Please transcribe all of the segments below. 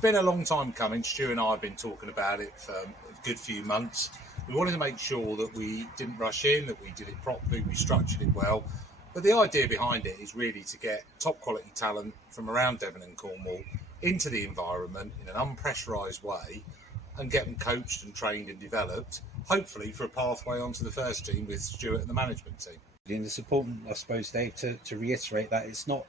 been a long time coming. Stu and I have been talking about it for a good few months. We wanted to make sure that we didn't rush in, that we did it properly, we structured it well. But the idea behind it is really to get top quality talent from around Devon and Cornwall into the environment in an unpressurised way and get them coached and trained and developed, hopefully for a pathway onto the first team with Stuart and the management team. And it's important, I suppose, Dave, to reiterate that it's not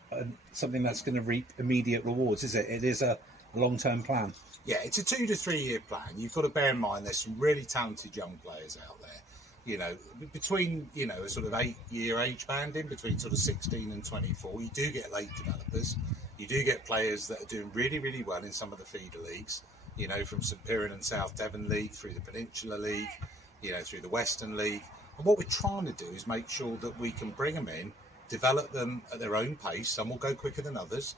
something that's going to reap immediate rewards, is it? It is a long-term plan. Yeah, it's a 2 to 3 year plan. You've got to bear in mind there's some really talented young players out there. You know, between, a sort of 8-year age banding, between sort of 16 and 24, you do get late developers. You do get players that are doing really, really well in some of the feeder leagues, from St Piran and South Devon League, through the Peninsula League, through the Western League. And what we're trying to do is make sure that we can bring them in, develop them at their own pace. Some will go quicker than others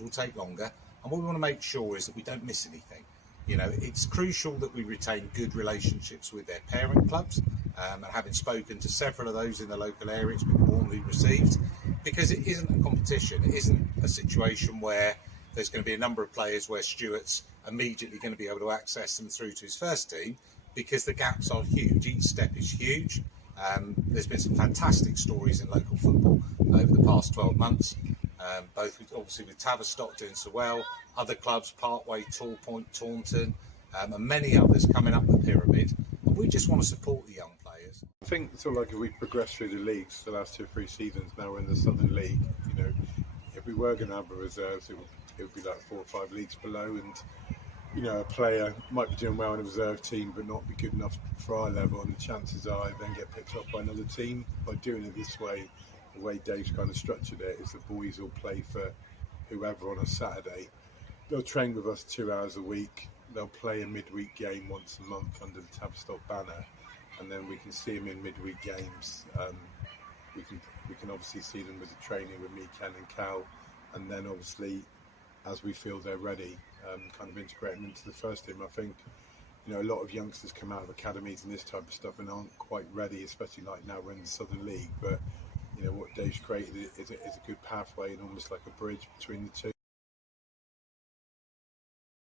will take longer. And what we want to make sure is that we don't miss anything. It's crucial that we retain good relationships with their parent clubs. And having spoken to several of those in the local area, it's been warmly received, because it isn't a competition. It isn't a situation where there's going to be a number of players where Stuart's immediately going to be able to access them through to his first team, because the gaps are huge. Each step is huge. There's been some fantastic stories in local football over the past 12 months, both obviously with Tavistock doing so well, other clubs, Parkway, Tall Point, Taunton, and many others coming up the pyramid. And we just want to support the young players. I think sort of like if we progress through the leagues, the last 2 or 3 seasons, now we're in the Southern League, if we were going to have a reserves, it would be like 4 or 5 leagues below, and a player might be doing well in a reserve team but not be good enough for our level, and the chances are they then get picked up by another team. By doing it this way, the way Dave's kind of structured it, is the boys will play for whoever on a Saturday. They'll train with us 2 hours a week. They'll play a midweek game once a month under the Tavistock banner, and then we can see them in midweek games. We can obviously see them with the training with me, Ken and Cal, and then obviously as we feel they're ready, kind of integrate them into the first team. I think a lot of youngsters come out of academies and this type of stuff and aren't quite ready, especially like now we're in the Southern League. But what Dave's created is a good pathway and almost like a bridge between the two.